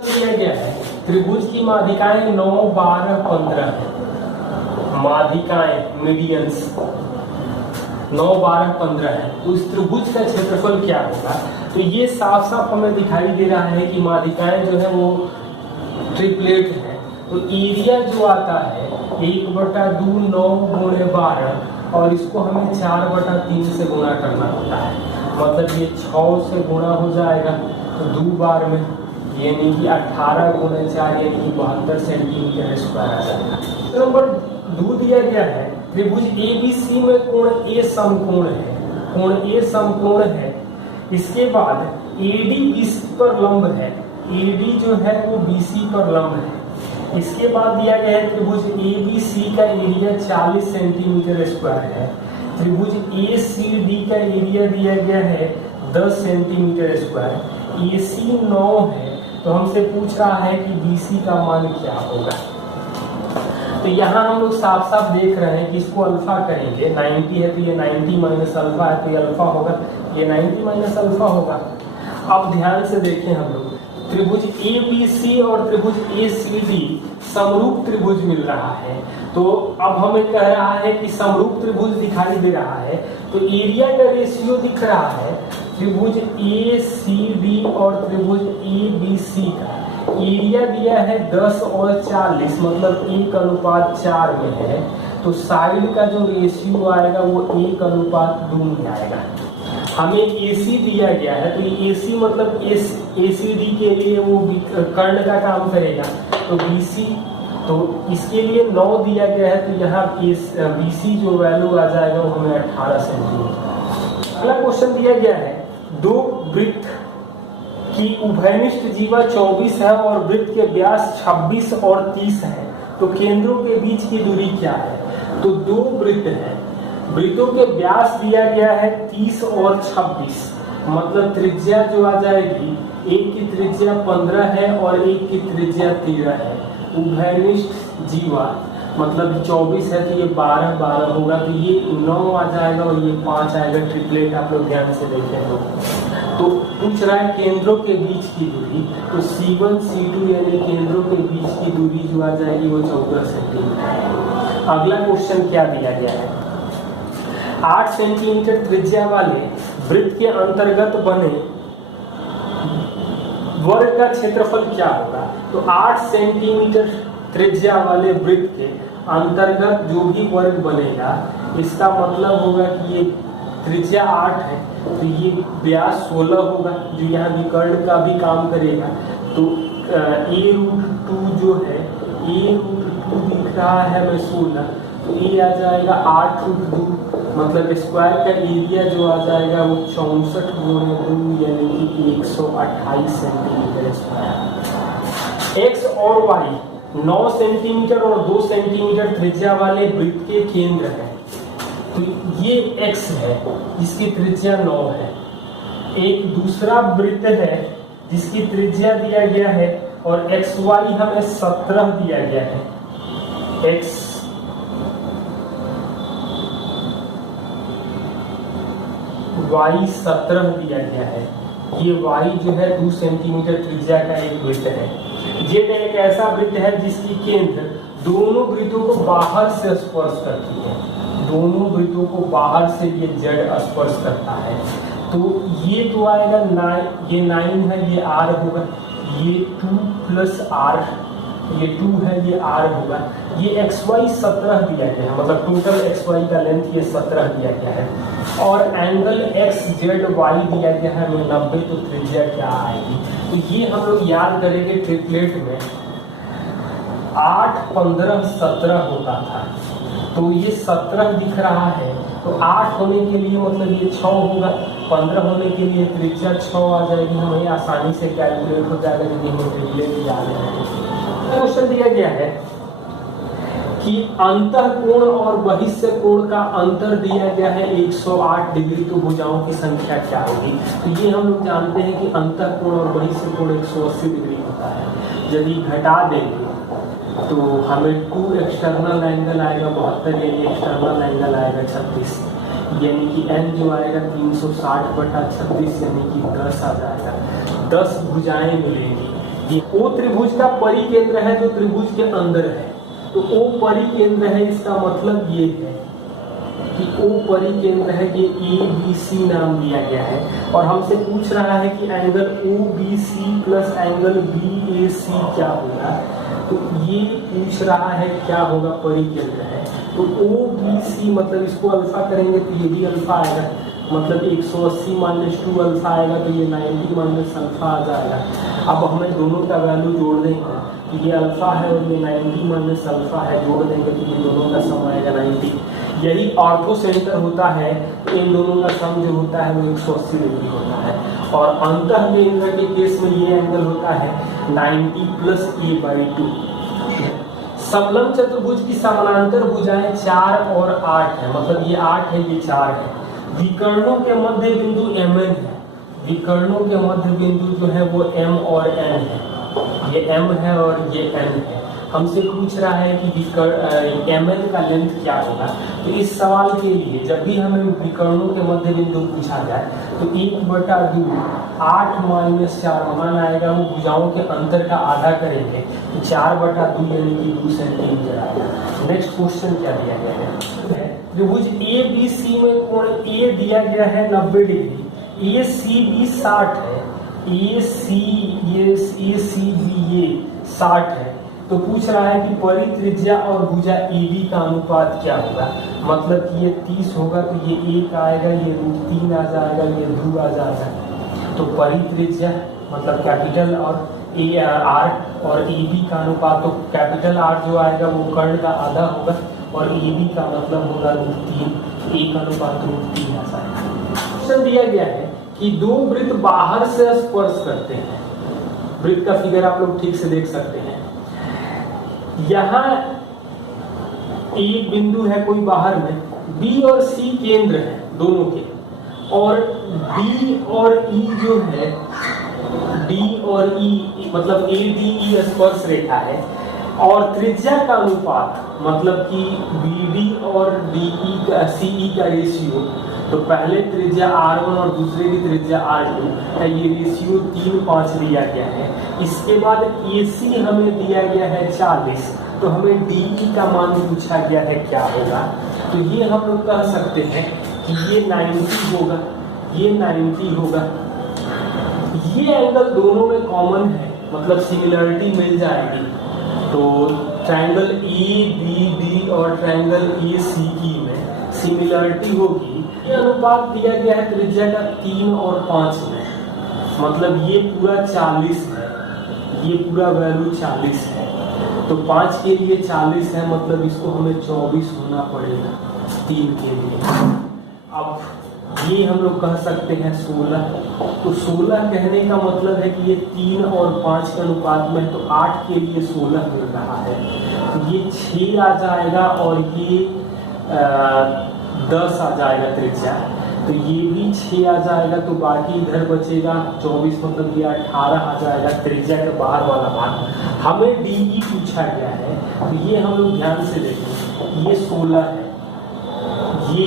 दिया गया है त्रिभुज की माध्यिकाएं 9, 12, 15 है। माध्यिकाएं मीडियंस 9, 12, 15 है। तो इस त्रिभुज का क्षेत्रफल क्या होगा? तो ये साफ साफ हमें दिखाई दे रहा है कि माध्यिकाएं जो है वो ट्रिपलेट है। तो एरिया जो आता है 1/2 9 × 12 और इसको हमें 4/3 से गुणा करना होता है। मतलब ये 6 से गुणा हो जाएगा तो 2 बार में, यानी कि 18 × 4 यानी कि 72 सेंटीमीटर स्क्वायर आ जाएगा। तो नंबर 2 दिया गया है त्रिभुज ABC में कोण A समकोण है। कोण A समकोण है। इसके बाद AD BC पर लंब है। AD जो है वो BC पर लंब है। इसके बाद दिया गया है त्रिभुज ABC का एरिया 40 सेंटीमीटर स्क्वायर है। त्रिभुज ACD का एरिया दिया गया है 10 सेंटीमीटर स्क्वायर। AC 9 है। तो हमसे पूछ रहा है कि BC का मान क्या होगा। तो यहाँ हम लोग साफ साफ देख रहे हैं कि इसको अल्फा करेंगे। 90 है तो ये 90 माइनस अल्फा है तो ये अल्फा होगा, ये 90 माइनस अल्फा होगा। अब ध्यान से देखें हम लोग, त्रिभुज ABC और त्रिभुज ACD समरूप त्रिभुज मिल रहा है। तो अब हमें कह रहा है कि समरूप त्रिभुज दिखाई दे रहा है तो एरिया का रेशियो दिख रहा है त्रिभुज ACD और त्रिभुज ABC का एरिया दिया है 10 और 40, मतलब 1:4 में है। तो साइड का जो रेशियो आएगा वो 1:2 में आएगा। हमें AC दिया गया है तो ये AC मतलब ACD के लिए वो कर्ण का काम करेगा। तो BC, तो इसके लिए 9 दिया गया है तो यहाँ BC जो वैल्यू आ जाएगा वो हमें 18 सेंटीमीटर। अगला क्वेश्चन दिया गया है दो वृत्त की उभयनिष्ठ जीवा 24 है और वृत्त के व्यास 26 और 30 है। तो केंद्रों के बीच की दूरी क्या है? तो दो वृत्त है, वृत्तों के व्यास दिया गया है 30 और 26, मतलब त्रिज्या जो आ जाएगी, एक की त्रिज्या 15 है और एक की त्रिज्या 13 है। उभयनिष्ठ जीवा मतलब 24 है तो ये 12 12 होगा, तो ये 9 आ जाएगा और ये 5 आएगा। ट्रिपलेट आप लोग ध्यान से देखें तो पूछ रहा है केंद्रों के बीच की दूरी। तो C1 C2 यानी केंद्रों के बीच की दूरी जो आ जाएगी वो 14 सेंटीमीटर। अगला क्वेश्चन क्या दिया गया है? 8 सेंटीमीटर त्रिज्या वाले वृत्त के अंतर्गत बने वर्ग का क्षेत्रफल क्या होगा? तो 8 सेंटीमीटर त्रिज्या वाले वृत्त के अंतर्गत जो भी वर्ग बनेगा, इसका मतलब होगा कि ये त्रिज्या 8 है तो ये व्यास 16 होगा, जो यहाँ विकर्ण का भी काम करेगा। तो A√2 जो है, A√2 दिख रहा है हमें 16, तो ये आ जाएगा 8√2, मतलब स्क्वायर का एरिया जो आ जाएगा वो 64 × 2 यानी कि 128 सेंटीमीटर स्क्वायर। X और Y 9 सेंटीमीटर और 2 सेंटीमीटर त्रिज्या वाले वृत्त के केंद्र है। तो ये X है जिसकी त्रिज्या 9 है। एक दूसरा वृत्त है जिसकी त्रिज्या दिया गया है और XY हमें 17 दिया गया है। X Y 17 दिया गया है। ये Y जो है 2 सेंटीमीटर त्रिज्या का एक वृत्त है। ये एक ऐसा वृत्त है जिसकी केंद्र दोनों वृत्तों को बाहर से स्पर्श करती है। दोनों वृत्तों को बाहर से ये Z स्पर्श करता है। तो ये तो आएगा 9, ये 9 है, ये R होगा, ये 2 + R, ये 2 है, ये R होगा। ये XY 17 दिया गया है, मतलब टोटल XY का लेंथ ये 17 दिया गया है। और एंगल XZY दिया गया है 90, तो त्रिज्या क्या आएगी? तो ये हम लोग याद करेंगे ट्रिपलेट में 8, 15, 17 होता था। तो ये 17 दिख रहा है, तो 8 होने के लिए मतलब ये 6 होगा, 15 होने के लिए त्रिज्या 6 आ जाएगी। हमें आसानी से कैलकुलेट हो जाएगा यदि हमें ट्रिपलेट याद है। क्वेश्चन दिया गया है कि अंतःकोण और बहिष्य कोण का अंतर दिया गया है 108 डिग्री। तो भुजाओं की संख्या क्या होगी? तो ये हम लोग जानते हैं कि अंतःकोण और बहिष्य कोण 180 डिग्री होता है। यदि घटा देंगे तो हमें 2 एक्सटर्नल एंगल आएगा 72, यानी एक्सटर्नल एंगल आएगा 36, यानी कि n जो आएगा 360/36 यानी कि 10 आ जाएगा। 10 भुजाएं मिलेंगी। ये O त्रिभुज का परिकेंद्र है जो त्रिभुज के अंदर है, तो O परिकेंद्र है, इसका मतलब ये है कि O परिकेंद्र है, ये ABC नाम दिया गया है। और हमसे पूछ रहा है कि angle OBC plus angle BAC क्या होगा, तो ये पूछ रहा है क्या होगा, परिकेंद्र है। तो OBC मतलब इसको अल्फा करेंगे तो ये भी अल्फा आएगा, मतलब 180 माइनस 2 अल्फा आएगा, तो ये 90 माइनस अल्फा आ जाएगा। अब हमें दोनों का वैल्यू जोड़ देंगे, तो ये अल्फा है और ये 90 माइनस अल्फा है, जोड़ देंगे तो ये दोनों का सम आएगा 90। यही ऑर्थो सेंटर होता है, इन दोनों का सम जो होता है वो 180 डिग्री होता है। और अंतः केंद्र के केस में ये एंगल होता है 90 प्लस a/2। समलंब चतुर्भुज की समानांतर भुजाएं 4 और 8 है, मतलब ये 8 है, ये 4 है। विकर्णों के मध्य बिंदु MN है, विकर्णों के मध्य बिंदु जो है वो M और N है, ये M है और ये N है। हमसे पूछ रहा है कि MN का लेंथ क्या होगा, तो इस सवाल के लिए जब भी हमें विकर्णों के मध्य बिंदु पूछा जाए तो 1/2 8 माइनस 4 मान आएगा, वो भुजाओं के अंतर का आधा करेंगे तो 4/2 यानी कि 2 सेंटीमीटर आएगा। नेक्स्ट क्वेश्चन क्या दिया गया है, त्रिभुज ABC में कोण A दिया गया है 90 डिग्री, ACB 60 है, ACB ये 60 है। तो पूछ रहा है कि परित्रिज्या और भुजा AB का अनुपात क्या होगा, मतलब कि ये 30 होगा तो ये 1 आएगा, ये √3 आ जाएगा, ये 2 आ जाएगा। तो परित्रिज्या मतलब कैपिटल और R और AB का अनुपात, तो कैपिटल R जो आएगा वो कर्ण का आधा होगा और AB का मतलब होगा √3, 1 अनुपात √3 आ जाएगा। क्वेश्चन दिया गया है कि दो वृत्त बाहर से स्पर्श करते हैं, वृत्त का फिगर आप लोग ठीक से देख सकते हैं। यहाँ एक बिंदु है कोई बाहर में, B और C केंद्र है दोनों के, और D और E जो है, D और E मतलब ADE स्पर्श रेखा है, और त्रिज्या का अनुपात मतलब कि BD और DE का CE का रेशियो, तो पहले त्रिज्या R1 और दूसरे की त्रिज्या R2 है, ये रेशियो 3:5 दिया गया है। इसके बाद AC हमें दिया गया है 40, तो हमें DE का मान पूछा गया है क्या होगा, तो ये हम लोग कह सकते हैं कि ये 90 होगा, ये 90 होगा। ये एंगल दोनों में कॉमन है, मतलब सिमिलरिटी मिल जाएगी। तो ट्रायंगल ABD और ट्रायंगल ACE में सिमिलरिटी होगी। ये अनुपात दिया गया है त्रिज्या का 3 और 5 में, मतलब ये पूरा 40 है, ये पूरा वैल्यू 40 है, तो 5 के लिए 40 है, मतलब इसको हमें 24 होना पड़ेगा 3 के लिए। अब ये हम लोग कह सकते हैं 16, तो 16 कहने का मतलब है कि ये 3 और 5 के अनुपात में है, तो 8 के लिए 16 मिल रहा है, तो ये 6 आ जाएगा और ये 10 आ जाएगा त्रिज्या, तो ये भी 6 आ जाएगा, तो बाकी इधर बचेगा 24, मतलब ये 18 आ जाएगा त्रिज्या के बाहर वाला भाग। हमें DE पूछा गया है, तो ये हम लोग ध्यान से देखें, ये 16 है, ये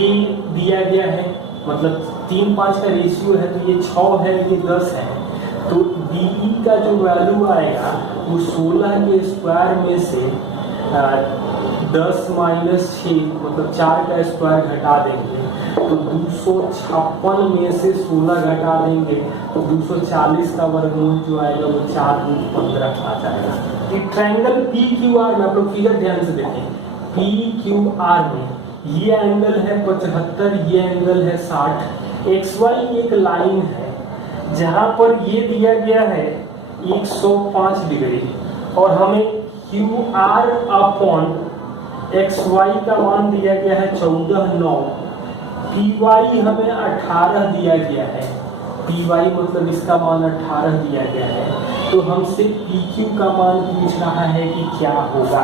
दिया गया है, मतलब 3:5 का रेशियो है, तो ये 6 है, ये 10 है, तो DE का जो वैल्यू आएगा वो 16 के स्क्वायर में से 10 माइनस 6 मतलब 4 का स्क्वायर घटा देंगे, तो 256 में से 16 घटा देंगे तो 240 का वर्गमूल जो आएगा वो 4√15 आ जाएगा। एक ट्रायंगल PQR में आप लोग फिगर ध्यान से देखें, PQR में ये एंगल है 75, ये एंगल है 60। XY एक लाइन है जहां पर ये दिया गया है 105 डिग्री, और हमें QR अपॉन XY का मान दिया गया है 14/9, PY हमें 18 दिया गया है, PY मतलब इसका मान 18 दिया गया है, तो हमसे PQ का मान पूछ रहा है कि क्या होगा।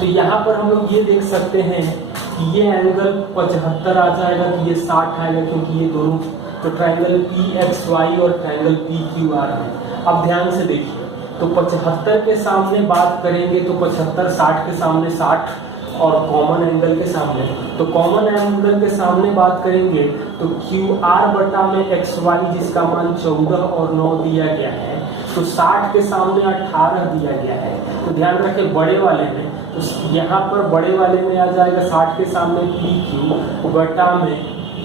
तो यहाँ पर हम लोग ये देख सकते हैं कि ये एंगल 75 आ जाएगा, तो ये 60 आएगा, क्योंकि ये दोनों तो ट्रायंगल PXY और ट्रायंगल PQR है। अब ध्यान से देखिए, तो 75 के सामने बात करेंगे तो 75 60 के सामने 60, और कॉमन एंगल के सामने, तो कॉमन एंगल के सामने बात करेंगे तो QR बटा में XY जिसका मान 14 और 9 दिया गया है, तो 60 के सामने 18 दिया गया है, तो ध्यान रखें बड़े वाले में, तो यहाँ पर बड़े वाले में आ जाएगा 60 के सामने PQ बटा में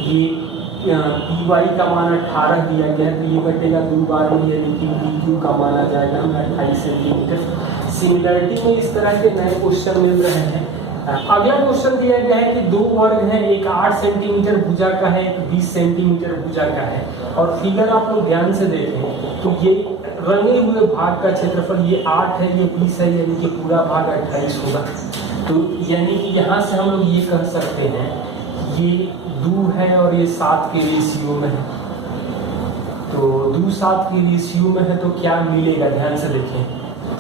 ये PY का मान 18 दिया गया है, तो ये घटेगा 2 बार में, यानी कि PQ का मान आ जाएगा 28 सेंटीमीटर। सिमिलरिटी में इस तरह के नए क्वेश्चन मिल रहे हैं। अगला क्वेश्चन दिया गया है कि 2 वर्ग हैं, एक 8 सेंटीमीटर भुजा का है, एक 20 सेंटीमीटर भुजा का है, और फिगर आप लोग ध्यान से देखें तो ये रंगे हुए भाग का क्षेत्रफल ये 8 है, ये 20 है, यानी कि पूरा भाग 28 होगा। तो यानी कि यहाँ से हम लोग ये कह सकते हैं ये 2 है और ये 7 के रेशियो में है, तो 2 7 के रेशियो में है, तो क्या मिलेगा ध्यान से देखें।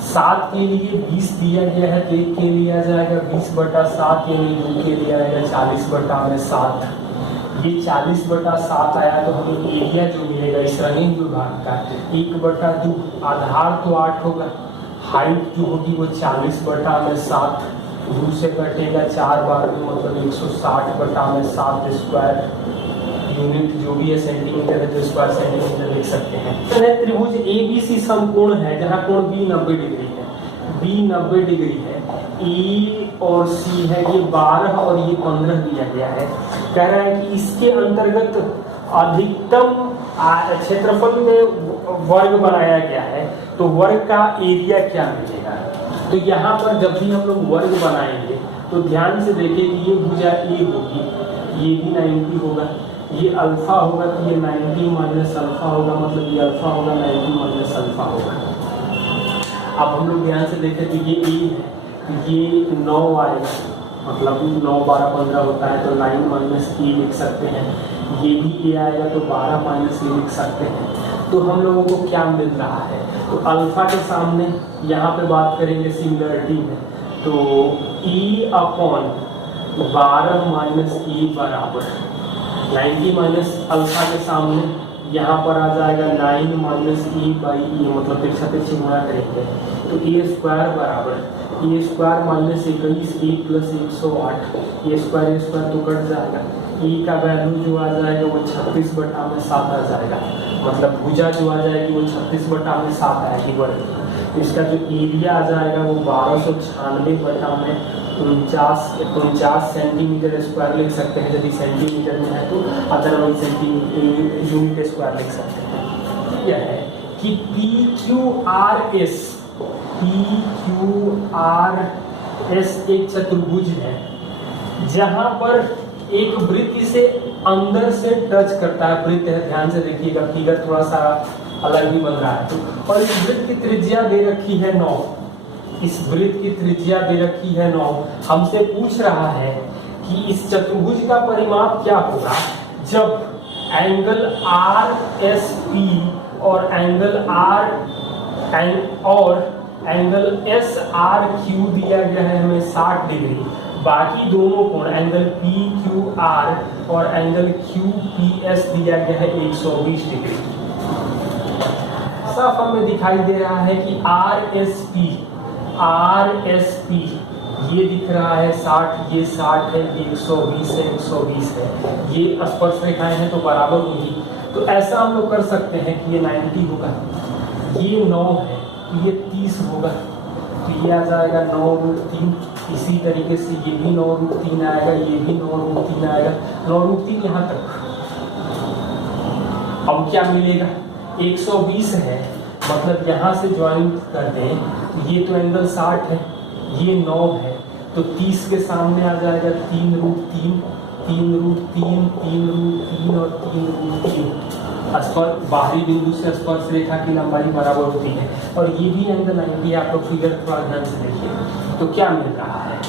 7 के लिए 20 दिया गया है, तो 1 के लिए आ जाएगा 20/7, यानी 2 के लिए आएगा 40/7। ये 40/7 आया, तो हमें एरिया जो मिलेगा इस रंगे हुए भाग का 1/2, आधार तो 8 होगा, हाइट जो होगी वो 40/7, 2 से कटेगा 4 बार में, मतलब 160/7 स्क्वायर यूनिट जो भी है सेंटीमीटर है, जो स्क्वायर सेंटीमीटर लिख सकते हैं। त्रिभुज ABC समकोण है जहाँ कोण B 90 डिग्री है, B 90 डिग्री है, E और C है, ये 12 और ये 15 दिया गया है। कह रहा है कि इसके अंतर्गत अधिकतम क्षेत्रफल में वर्ग बनाया गया है, तो वर्ग का एरिया क्या मिलेगा। तो यहाँ पर जब भी हम लोग वर्ग बनाएंगे तो ध्यान से देखें कि ये भुजा A होगी, ये भी 90 होगा, ये अल्फा होगा, तो ये 90 माइनस अल्फा होगा, मतलब ये अल्फा होगा, 90 माइनस अल्फा होगा। अब हम लोग ध्यान से देखें तो ये A है, तो ये 9 आएगा, मतलब 9 12 15 होता है, तो 9 माइनस E लिख सकते हैं। ये भी A आएगा, तो 12 माइनस E लिख सकते हैं। तो हम लोगों को क्या मिल रहा है, तो अल्फा के सामने यहाँ पे बात करेंगे सिमिलरिटी में, तो E/12 माइनस E बराबर 90 माइनस अल्फा के सामने यहाँ पर आ जाएगा 9 माइनस E/E, मतलब तिरछा गुणा करेंगे, तो A² बराबर A² minus 21 A plus 108, A² तो कट जाएगा, E का वैल्यू जो आ जाएगा वो 36/7 आ जाएगा, मतलब भुजा जो आ जाएगी वो 36/7 आएगी वर्ग। इसका जो एरिया आ जाएगा वो 1296/49 सेंटीमीटर स्क्वायर लिख सकते हैं, यदि सेंटीमीटर में है तो, अदरवाइज यूनिट स्क्वायर लिख सकते हैं। यह है कि PQRS एक चतुर्भुज है जहां पर एक वृत्त इसे अंदर से टच करता है, वृत्त है, ध्यान से देखिएगा, फिगर थोड़ा सा अलग ही बन रहा है, और इस वृत्त की त्रिज्या दे रखी है 9, इस वृत्त की त्रिज्या दे रखी है 9। हमसे पूछ रहा है कि इस चतुर्भुज का परिमाप क्या होगा जब एंगल RSP और एंगल SRQ दिया गया है हमें 60 डिग्री, बाकी दोनों कोण एंगल PQR और एंगल QPS दिया गया है 120 डिग्री। साफ हमें दिखाई दे रहा है कि RSP ये दिख रहा है 60, ये 60 है, ये 120 है, 120 है, ये स्पर्श रेखाएं हैं तो बराबर होगी। तो ऐसा हम लोग कर सकते हैं कि ये 90 होगा, ये 9 है, ये 30 होगा, तो ये आ जाएगा 9√3। इसी तरीके से ये भी 9√3 आएगा, ये भी 9√3 आएगा, 9√3 यहाँ तक। अब क्या मिलेगा, 120 है, मतलब यहाँ से ज्वाइन कर दें, ये तो एंगल 60 है, ये 9 है, तो 30 के सामने आ जाएगा 3√3, 3√3, 3√3 और 3√3। स्पर्श बाहरी बिंदु से स्पर्श रेखा की लंबाई बराबर होती है, और ये भी एंगल 90 है। आप लोग फिगर थोड़ा ध्यान से देखिए, तो क्या मिल रहा है,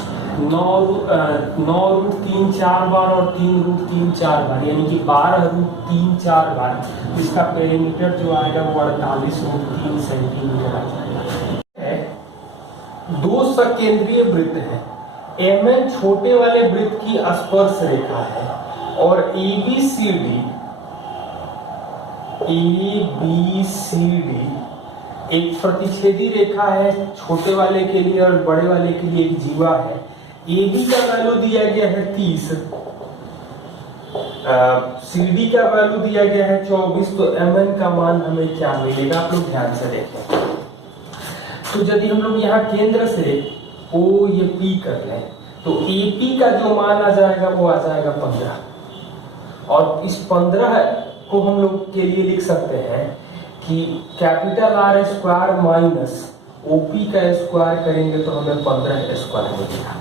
9√3 4 बार और 3√3 4 बार, यानी कि 12√3 4 बार। इसका पेरीमीटर जो आएगा वो 48√3 सेंटीमीटर आ जाएगा। दो सकेंद्रीय वृत्त है, MN छोटे वाले वृत्त की स्पर्श रेखा है, और ABCD एक प्रतिच्छेदी रेखा है, छोटे वाले के लिए और बड़े वाले के लिए एक जीवा है। AB का वैल्यू दिया गया है 30, CD का वैल्यू दिया गया है 24, तो MN का मान हमें क्या मिलेगा, आप लोग ध्यान से देखें। तो यदि हम लोग यहाँ केंद्र से O ये P कर लें तो AP का जो मान आ जाएगा वो आ जाएगा 15, और इस 15 को हम लोग के लिए लिख सकते हैं कि capital R square minus OP का स्क्वायर करेंगे तो हमें 15 स्क्वायर मिलेगा।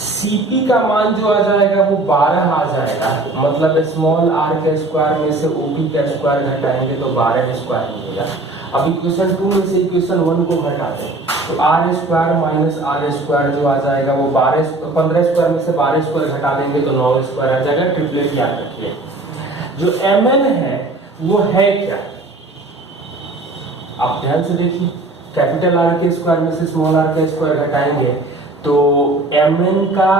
CP का मान जो आ जाएगा वो 12 आ जाएगा, मतलब स्मॉल r के स्क्वायर में से OP का स्क्वायर घटाएंगे तो 12 स्क्वायर मिलेगा। अब इक्वेशन 2 में से इक्वेशन 1 को घटा दें तो r square minus r square जो आ जाएगा वो 15 स्क्वायर में से 12 स्क्वायर घटा देंगे तो 9 स्क्वायर आ जाएगा। ट्रिपलेट याद रखिए। जो mn है वो है क्या, आप ध्यान से देखिए, कैपिटल R के स्क्वायर में से स्मॉल r का स्क्वायर घटाएंगे तो mn का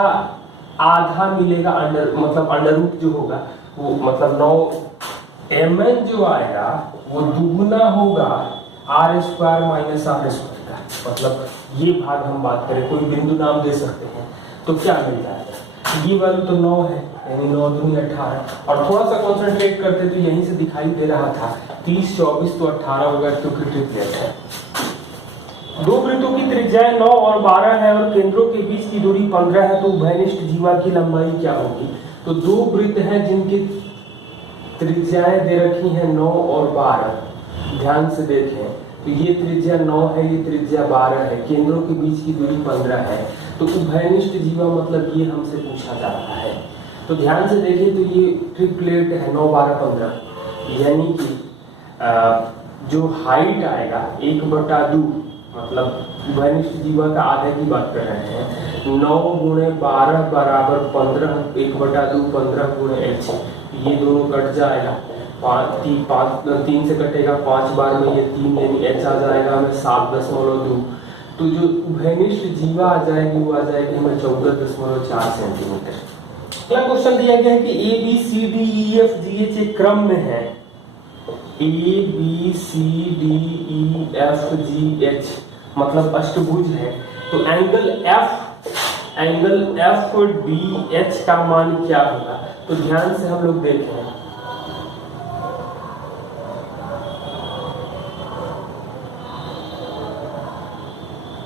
आधा मिलेगा, मतलब अंडर रूट जो होगा वो, मतलब 9 mn जो आएगा वो दुगुना होगा r square minus r square का। मतलब ये भाग हम बात करें, कोई बिंदु नाम दे सकते हैं तो क्या मिल जाएगा, ये वैल्यू तो 9 है, यानी 9 दूनी 18, और थोड़ा सा कॉन्सेंट्रेट करते तो यहीं से दिखाई दे रहा था 30 24 तो 18 होगा क्योंकि ट्रिपलेट है। दो वृत्तों की त्रिज्याएं 9 और 12 है और केंद्रों के बीच की दूरी 15 है, तो उभयनिष्ठ जीवा की लंबाई क्या होगी। तो दो वृत्त हैं जिनकी त्रिज्याएं दे रखी हैं 9 और 12, ध्यान से देखें तो ये त्रिज्या 9 है, ये त्रिज्या 12 है, केंद्रों के बीच की दूरी 15 है, तो उभयनिष्ठ जीवा मतलब ये हमसे पूछा जा रहा है। तो ध्यान से देखिए तो ये ट्रिपलेट है 9 12 15, यानी कि जो हाइट आएगा 1/2, मतलब उभयनिष्ठ जीवा का आधे की बात कर रहे हैं, 9 गुणे 12 बराबर 15, 1/2 15 गुणे h, ये दोनों कट जाएगा, 3 से कटेगा 5 बार में ये 3, यानी h आ जाएगा हमें 7.2, तो जो उभयनिष्ठ जीवा आ जाएगी वो आ जाएगी हमें 14.4 सेंटीमीटर। अगला क्वेश्चन दिया गया है कि A B C D E F G H एक क्रम में है, A B C D E F G H मतलब अष्टभुज है, तो एंगल एफ डी एच का मान क्या होगा। तो ध्यान से हम लोग देखें,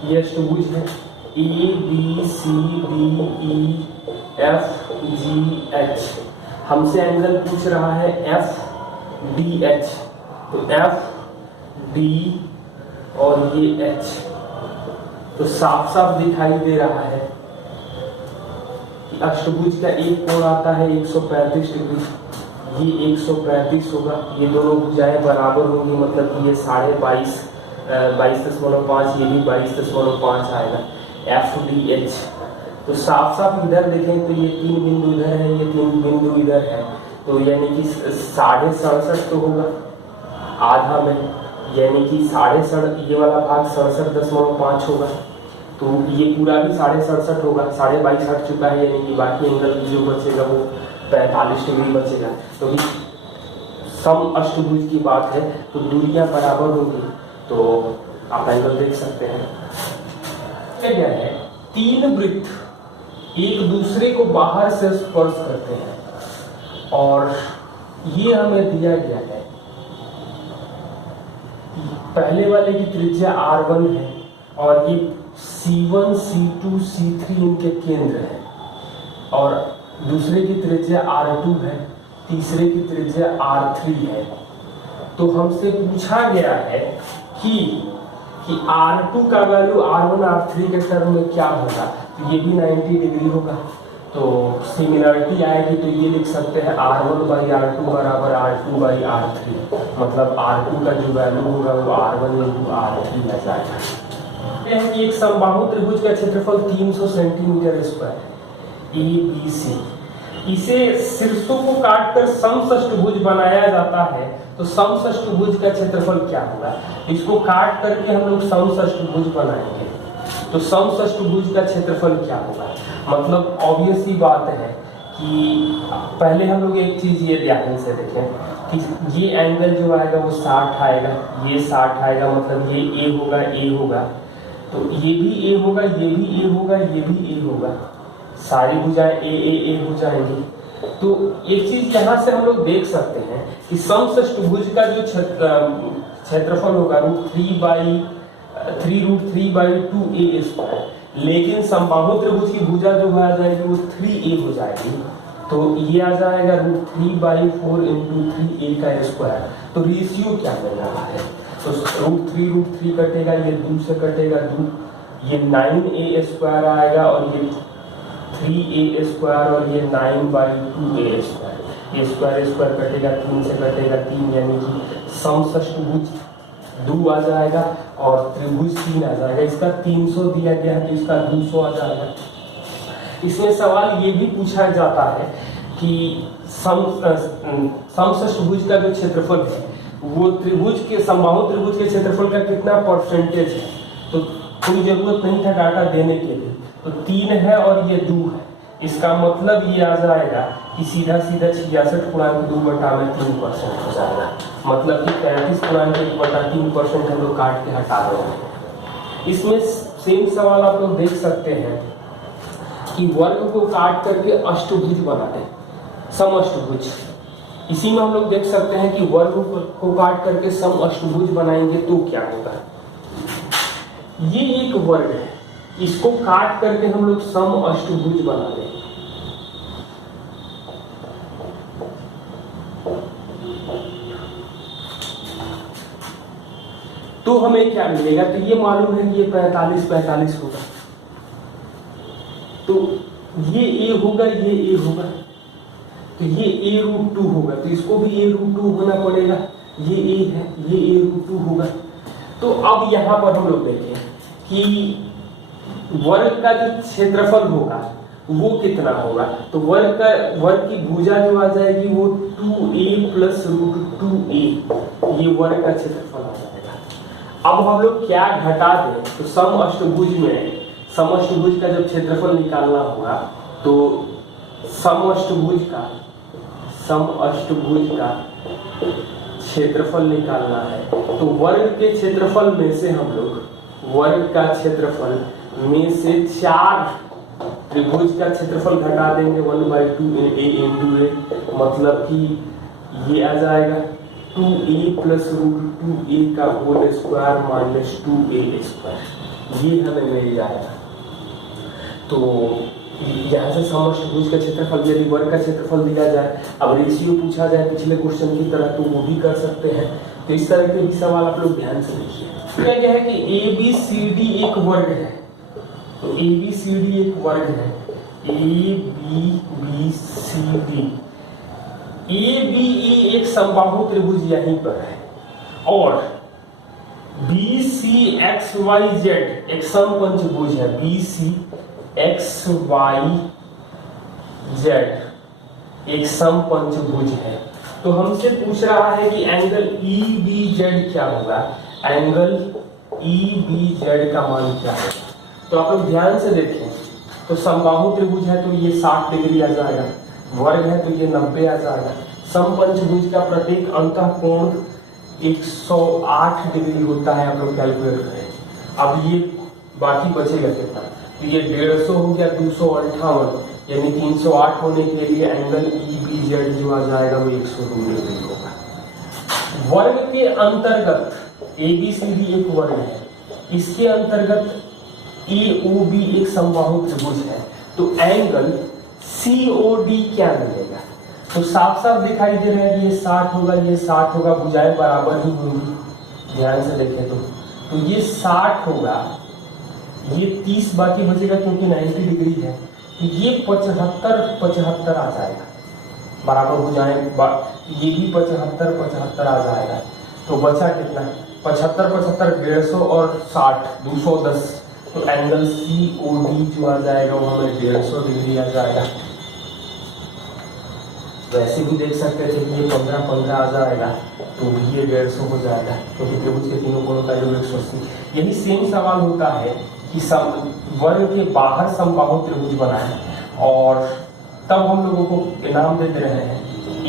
ये अष्टभुज है A B C D E F G H, हमसे एंगल पूछ रहा है एफ डी एच, तो एफ डी और ये एच, तो साफ साफ दिखाई दे रहा है कि अष्टभुज का एक कोण आता है 135 डिग्री, ये 135 होगा, ये दोनों भुजाएं बराबर होंगी, मतलब कि ये 22.5, ये भी 22.5 आएगा एफ डी एच। तो साफ साफ इधर देखें तो ये 3 बिंदु इधर है, ये 3 बिंदु इधर है, तो यानी कि 67.5 तो होगा आधा में, यानी कि 67, ये वाला भाग 67.5 होगा, तो ये पूरा भी 67.5 होगा, 22.5 हट चुका है, यानी कि बाकी एंगल जो बचेगा वो 45 डिग्री बचेगा। तो सम अष्टभुज की बात है तो दूरियां बराबर होगी, तो आप एंगल देख सकते हैं। क्या है, 3 वृत्त एक दूसरे को बाहर से स्पर्श करते हैं और ये हमें दिया गया है, पहले वाले की त्रिज्या r1 है और ये c1 c2 c3 इनके केंद्र है, और दूसरे की त्रिज्या r2 है, तीसरे की त्रिज्या r3 है। तो हमसे पूछा गया है कि r2 का वैल्यू r1 r3 के टर्म में क्या होगा, तो ये भी 90 डिग्री होगा, तो सिमिलरिटी आएगी, तो ये लिख सकते हैं r1/r2 बराबर r2/r3, मतलब r2 का जो वैल्यू होगा वो r1 × r3 आ जाएगा। एक समबाहु त्रिभुज का क्षेत्रफल 300 सेंटीमीटर स्क्वायर है, ए बी सी, इसे शीर्षों को काटकर समषष्टभुज बनाया जाता है, तो समषष्टभुज का क्षेत्रफल क्या होगा। इसको काट करके हम लोग समषष्टभुज बनाएंगे, तो समषष्टभुज का क्षेत्रफल क्या होगा। मतलब ऑब्वियस ही बात है कि पहले हम लोग एक चीज ये ध्यान से देखें कि ये एंगल जो आएगा वो 60 आएगा, ये 60 आएगा, मतलब ये ए होगा, तो ये भी ए होगा, ये भी ए होगा, ये भी ए होगा, सारी भुजाएं ए हो जाएंगी। तो एक चीज यहाँ से हम लोग देख सकते हैं कि समषष्टभुज का जो क्षेत्रफल होगा √3 3√3/2a², लेकिन समबाहु त्रिभुज की भुजा जो आ जाएगी वो 3a हो जाएगी, तो ये आ जाएगा √3/4 × 3a का स्क्वायर। तो रेशियो क्या मिल रहा है, तो √3 कटेगा, ये 2 से कटेगा 2, ये 9a² आएगा, और ये 3a² और ये 9/2a², ये स्क्वायर कटेगा, 3 से कटेगा 3, यानी कि समषष्टभुज 2 आ जाएगा और त्रिभुज 3 आ जाएगा। इसका 300 दिया गया है तो इसका 200 आ जाएगा। इसमें सवाल ये भी पूछा जाता है कि समषष्टभुज का जो क्षेत्रफल है वो त्रिभुज के समबाहु त्रिभुज के क्षेत्रफल का कितना परसेंटेज है, तो कोई जरूरत नहीं था डाटा देने के लिए, तो 3 है और ये 2 है, इसका मतलब ये आ जाएगा कि सीधा 66.2/3% हो जाएगा, मतलब कि 35.1/3% हम लोग काट के हटा रहे हैं। इसमें सेम सवाल आप लोग देख सकते हैं कि वर्ग को काट करके अष्टभुज बना दें, समअष्टभुज। इसी में हम लोग देख सकते हैं कि वर्ग को काट करके समअष्टभुज बनाएंगे तो क्या होगा। ये एक वर्ग है, इसको काट करके हम लोग समअष्टभुज बना दें, तो हमें क्या मिलेगा, तो ये मालूम है कि ये 45 होगा, तो ये a होगा, ये a होगा, तो ये a√2 होगा, तो इसको भी a√2 होना पड़ेगा, ये a है, ये a√2 होगा। तो अब यहाँ पर हम लोग देखें कि वर्ग का जो क्षेत्रफल होगा वो कितना होगा, तो वर्ग की भुजा जो आ जाएगी वो 2a + √2a, ये वर्ग का क्षेत्रफल आ जाएगा। अब हम लोग क्या घटा दें, तो समअष्टभुज में समअष्टभुज का जब क्षेत्रफल निकालना होगा तो समअष्टभुज का क्षेत्रफल निकालना है, तो वर्ग के क्षेत्रफल में से हम लोग वर्ग का क्षेत्रफल में से 4 त्रिभुज का क्षेत्रफल घटा देंगे, 1/2a × a, मतलब कि ये आ जाएगा 2a + √2a का होल स्क्वायर माइनस 2a², ये हमें मिल जाएगा। तो यहाँ से समअष्टभुज का क्षेत्रफल, यदि वर्ग का क्षेत्रफल दिया जाए, अब रेशियो पूछा जाए पिछले क्वेश्चन की तरह, तो वो भी कर सकते हैं। तो इस तरह के भी सवाल आप लोग ध्यान से देखिए। क्या है कि ABCD एक वर्ग है, तो ABCD एक वर्ग है, ABCD, ABE एक समबाहु त्रिभुज यहीं पर है, और BCXYZ एक समपंचभुज है, BCXYZ एक समपंचभुज है। तो हमसे पूछ रहा है कि एंगल EBZ क्या होगा, एंगल EBZ का मान क्या है। तो आप लोग ध्यान से देखें, तो समबाहु त्रिभुज है तो ये 60 डिग्री आ जाएगा, वर्ग है तो ये 90 आ जाएगा, समपंचभुज का प्रत्येक अंतः कोण 108 डिग्री होता है, आप लोग कैलकुलेट करें। अब ये बाकी बचेगा कितना, तो ये 150 हो गया, 258, यानी 308 होने के लिए एंगल EBZ जो आ जाएगा वो 102 डिग्री होगा। वर्ग के अंतर्गत ABCD एक वर्ग है, इसके अंतर्गत AOB एक समबाहु त्रिभुज है, तो एंगल COD क्या मिलेगा, तो साफ साफ दिखाई दे रहा है कि ये 60 होगा, ये 60 होगा, भुजाएं बराबर ही होंगी, ध्यान से देखें तो ये 60 होगा, ये 30 बाकी बचेगा क्योंकि 90 डिग्री है, तो ये 75 आ जाएगा, बराबर भुजाएं ये भी 75 आ जाएगा। तो बचा कितना, 75 150 और 60 210, तो एंगल COD जो आ जाएगा वो हमें 150 डिग्री आ जाएगा। वैसे भी देख सकते थे कि ये 15 आ जाएगा, तो भी ये 150 हो जाएगा, क्योंकि त्रिभुज के तीनों कोणों का योग 180। यही सेम सवाल होता है कि वर्ग के बाहर समबाहु त्रिभुज बनाए, और तब हम लोगों को इनाम देते रहे हैं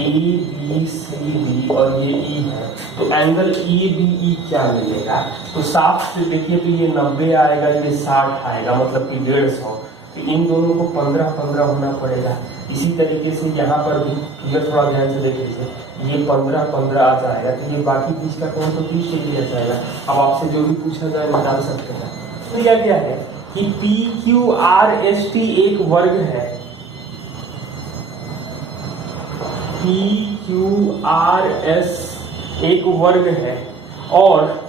ABCD और ये E है, तो एंगल ABE क्या मिलेगा, तो साफ से देखिए तो ये 90 आएगा, ये 60 आएगा, मतलब कि 150, तो इन दोनों को 15-15 होना पड़ेगा। इसी तरीके से यहाँ पर भी फिगर थोड़ा ध्यान से देख लीजिए, ये 15-15 आ जाएगा, तो ये बाकी बीच का कोण तो 30 डिग्री आ जाएगा। अब आपसे जो भी पूछा जाए निकाल सकते हैं। दिया गया है कि PQRST एक वर्ग है, PQRS एक वर्ग है और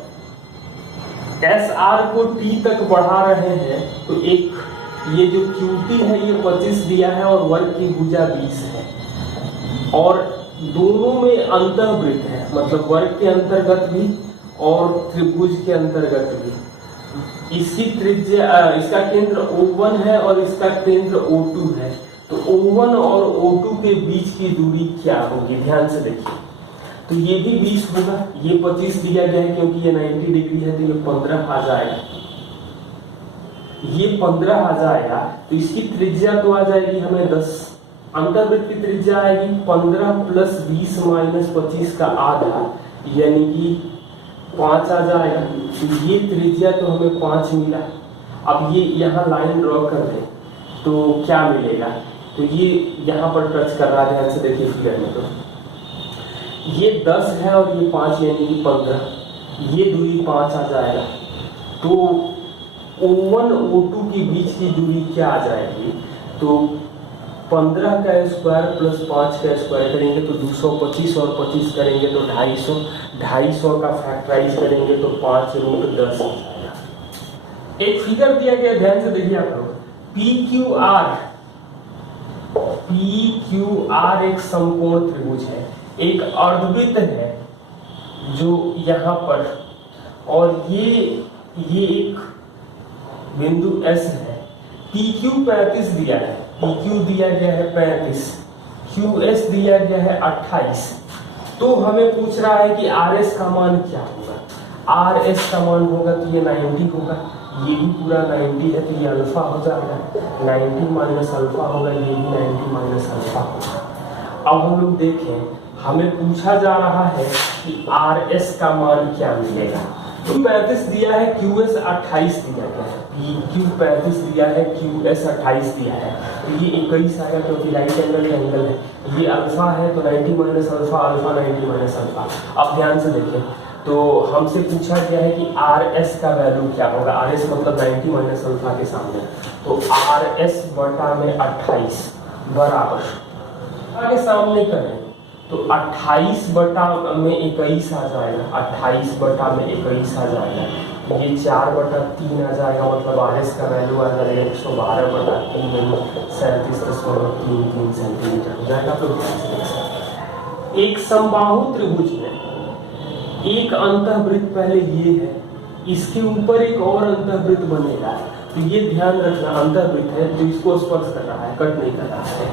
SR को T तक बढ़ा रहे हैं, तो एक ये जो QT है ये 25 दिया है और वर्ग की भुजा 20 है और दोनों में अंतःवृत्त है, मतलब वर्ग के अंतर्गत भी और त्रिभुज के अंतर्गत भी। इसकी त्रिज्या, इसका केंद्र O1 है और इसका केंद्र O2 है, तो O1 और O2 के बीच की दूरी क्या होगी, ध्यान से देखिए। तो ये भी 20 होगा, ये 25 दिया गया है क्योंकि ये 90 डिग्री है, तो ये 15 आ जाएगा, ये 15 आ जाएगा। तो इसकी त्रिज्या तो आ जाएगी हमें 10, अंतर्वृत्त की त्रिज्या आएगी 15 + 20 - 25 का आधा, यानी कि 5 आ जाएगा। तो ये त्रिज्या तो हमें 5 मिला। अब ये यहाँ लाइन ड्रॉ कर दें तो क्या मिलेगा, तो ये यहाँ पर टच कर रहा है, ध्यान से देखिए फिगर में। तो ये 10 है और ये 5 यानी कि 15, ये दूरी 5 आ जाएगा। तो O1 O2 के बीच की दूरी क्या आ जाएगी, तो 15 का स्क्वायर प्लस 5 का स्क्वायर करेंगे तो 225 और 25 करेंगे तो 250, 250 का फैक्टराइज करेंगे तो 5√10 आ जाएगा। एक फिगर दिया गया, ध्यान से देखिए आप लोग, PQR एक समकोण त्रिभुज है, एक अर्धवृत्त है जो यहाँ पर, और ये एक बिंदु S है। PQ 35 दिया है, PQ दिया गया है 35, QS दिया गया है 28। तो हमें पूछ रहा है कि RS का मान क्या होगा। RS का मान होगा तो ये 90 होगा, ये भी पूरा 90 है, तो ये अल्फा हो जाएगा, 90 माइनस अल्फा होगा, ये भी 90 माइनस अल्फा होगा। अब हम लोग देखें, हमें पूछा जा रहा है कि RS का मान क्या मिलेगा। तो 35 दिया है, QS 28 दिया गया है, PQ 35 दिया है, QS 28 दिया है, तो ये 21 आएगा क्योंकि राइट एंगल का एंगल है। ये अल्फा है तो 90 minus alpha, alpha 90 minus alpha. अब ध्यान से देखें, तो हमसे पूछा गया है कि RS का वैल्यू क्या होगा। RS मतलब 90 माइनस अल्फा के सामने, तो RS बटा में 28 बराबर आगे सामने करें तो 28 बटा में 21 आ जाएगा, 28 बटा में 21 आ जाएगा, ये 4/3 आ जाएगा, मतलब RS का वैल्यू आ जाएगा 112/3 यानी 37.33 सेंटीमीटर हो जाएगा। तो एक समबाहु त्रिभुज में एक अंतःवृत्त पहले ये है, इसके ऊपर एक और अंतःवृत्त बनेगा, तो ये ध्यान रखना अंतःवृत्त है जो इसको स्पर्श कर रहा है, कट नहीं कर रहा है।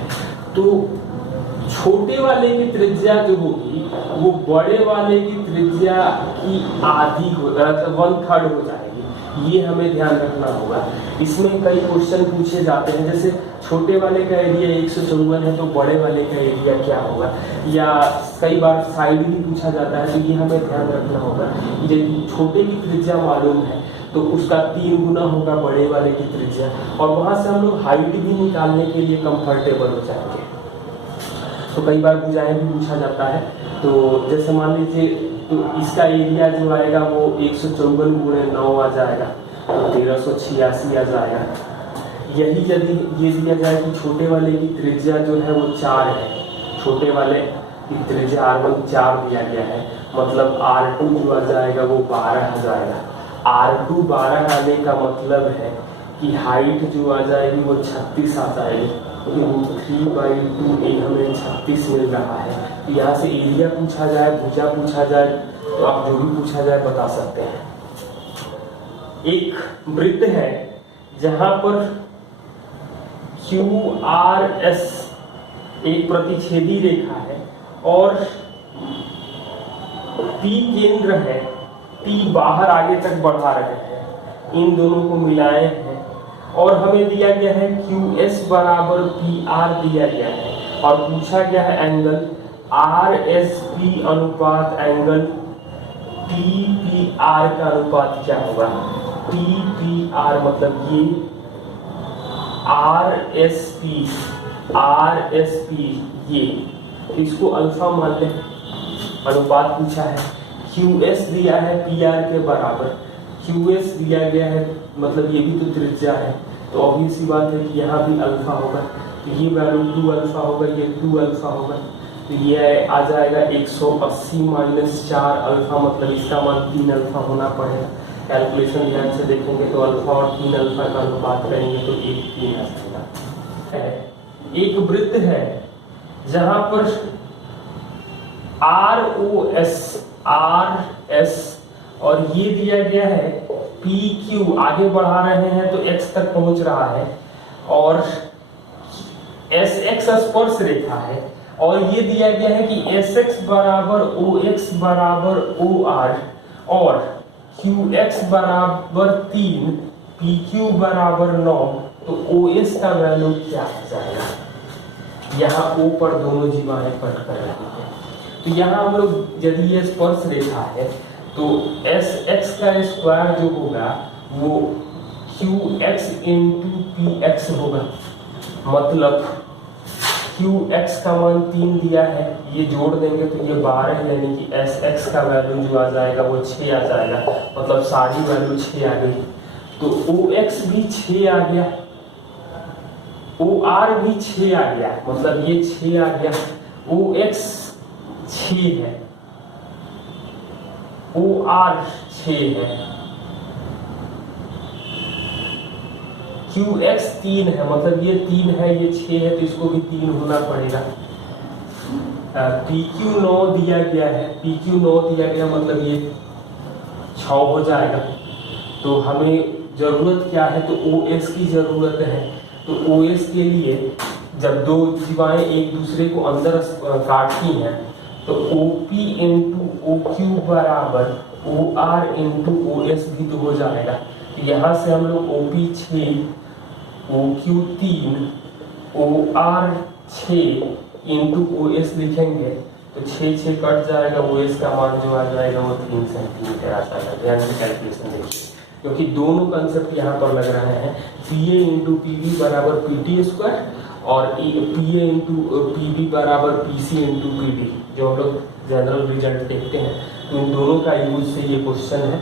तो छोटे वाले की त्रिज्या जो होगी वो बड़े वाले की त्रिज्या की आधी हो, 1/3 हो जाएगी, ये हमें ध्यान रखना होगा। इसमें कई क्वेश्चन पूछे जाते हैं, जैसे छोटे वाले का एरिया 154 है तो बड़े वाले का एरिया क्या होगा, या कई बार साइड भी पूछा जाता है, तो ये हमें ध्यान रखना होगा। यदि छोटे की त्रिज्या मालूम है तो उसका 3 गुना होगा बड़े वाले की त्रिज्या, और वहां से हम लोग हाइट भी निकालने के लिए कंफर्टेबल हो जाएंगे। तो कई बार भुजाएं भी पूछा जाता है, तो जैसे मान लीजिए तो इसका एरिया जो आएगा वो 154 × 9 आ जाएगा, तो 1386 आ जाएगा। यही यदि ये दिया जाए कि छोटे वाले की त्रिज्या जो है वो 4 है, छोटे वाले की त्रिज्या R1 4 दिया गया है, मतलब R2 जो आ जाएगा वो 12 आ जाएगा। R2 12 आने का मतलब है कि हाइट जो आ जाएगी वो 36 आ जाएगी, क्योंकि 3/2 हमें 36 मिल रहा है। तो यहाँ से एरिया पूछा जाए, भुजा पूछा जाए, तो आप जो भी पूछा जाए बता सकते हैं। एक वृत्त है जहां पर QRS एक प्रतिच्छेदी रेखा है और P केंद्र है, P बाहर आगे तक बढ़ा रहे हैं, इन दोनों को मिलाए हैं, और हमें दिया गया है QS बराबर PR दिया गया है, और पूछा गया है एंगल RSP अनुपात एंगल TPR का अनुपात क्या होगा। TPR मतलब ये RSP ये, इसको अल्फा मान लें, अनुपात पूछा है। QS दिया है PR के बराबर, QS दिया गया है, मतलब ये भी तो त्रिज्या है, तो ऑब्वियस सी बात है कि यहाँ भी अल्फा होगा, तो ये वैल्यू 2 अल्फा होगा, ये 2 अल्फा होगा, तो ये आ जाएगा 180 माइनस 4 अल्फा, मतलब इसका मान 3 अल्फा होना पड़ेगा। कैलकुलेशन ध्यान से देखेंगे तो अल्फा और 3 अल्फा का अनुपात करेंगे तो 1:3 आ जाएगा। एक वृत्त है जहां पर RS और ये दिया गया है PQ, आगे बढ़ा रहे हैं तो X तक पहुंच रहा है, और SX स्पर्श रेखा है, और ये दिया गया है कि SX बराबर OX बराबर OR और QX बराबर 3, PQ बराबर 9, तो OS का वैल्यू क्या आ जाएगा। यहाँ O पर दोनों जीवाएं कट कर रही है, तो यहाँ हम लोग यदि ये स्पर्श रेखा है तो SX का स्क्वायर जो होगा वो QX इंटू PX होगा, मतलब QX का मान 3 दिया है, ये जोड़ देंगे तो ये 12, यानी कि SX का वैल्यू जो आ जाएगा वो 6 आ जाएगा, मतलब सारी वैल्यू 6 आ गई, तो OX भी 6 आ गया, OR भी 6 आ गया, मतलब ये 6 आ गया, OX 6 है, OR 6 है, QX 3 है, मतलब ये 3 है, ये 6 है, तो इसको भी 3 होना पड़ेगा। PQ 9 दिया गया है, PQ 9 दिया गया, मतलब ये 6 हो जाएगा, तो हमें जरूरत क्या है, तो OS की जरूरत है, तो OS के लिए जब दो जीवाएं एक दूसरे को अंदर काटती हैं तो OP इंटू OQ बराबर OR इंटू OS भी तो हो जाएगा, तो यहाँ से हम लोग OP 6, OQ 3, OR 6 into OS लिखेंगे, तो 6 कट जाएगा, OS का मान जो आ जाएगा वो 3 सेंटीमीटर आ जाएगा। ध्यान से कैलकुलेशन देखिए, क्योंकि दोनों कंसेप्ट यहाँ पर लग रहे हैं, PA इंटू PB बराबर PT स्क्वायर और PA इंटू PB बराबर PC इंटू PD, जो हम लोग जनरल रिजल्ट देखते हैं, इन दोनों का यूज से ये क्वेश्चन है।